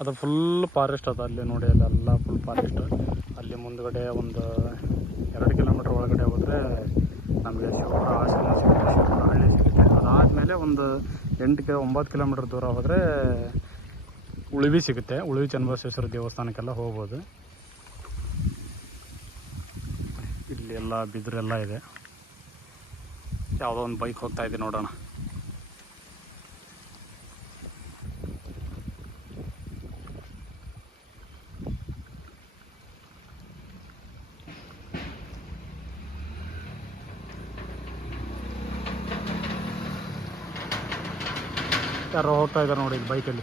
ಅದು full forest ಅದ. ಅಲ್ಲಿ ನೋಡಿ ಅಲ್ಲೆಲ್ಲ ಫುಲ್ ಫಾರೆಸ್ಟ್. ಅಲ್ಲಿ ಮುಂದ್ಗಡೆ ಒಂದು 2 ಕಿಲೋಮೀಟ್ರ್ ಒಳಗಡೆ ಹೋದರೆ ನಮಗೆ ಶಿವಪುರ ಆಶ್ರಮ ಸಿಗುತ್ತೆ, ಶಿವಪುರ ಹಳ್ಳಿ ಸಿಗುತ್ತೆ. ಅದಾದಮೇಲೆ ಒಂದು 9 ಕಿಲೋಮೀಟ್ರ್ ದೂರ ಹೋದರೆ ಉಳಿವಿ ಸಿಗುತ್ತೆ. ಉಳಿವಿ ಚನ್ನಬಸವೇಶ್ವರ ದೇವಸ್ಥಾನಕ್ಕೆಲ್ಲ ಹೋಗ್ಬೋದು. ಇಲ್ಲಿ ಎಲ್ಲ ಬಿದಿರೆಲ್ಲ ಇದೆ. ಯಾವುದೋ ಒಂದು ಬೈಕ್ ಹೋಗ್ತಾ ಇದೆ, ನೋಡೋಣ. ಯಾರೋ ಹೋಗ್ತಾ ಇದ್ದಾರೆ ನೋಡಿ ಬೈಕಲ್ಲಿ.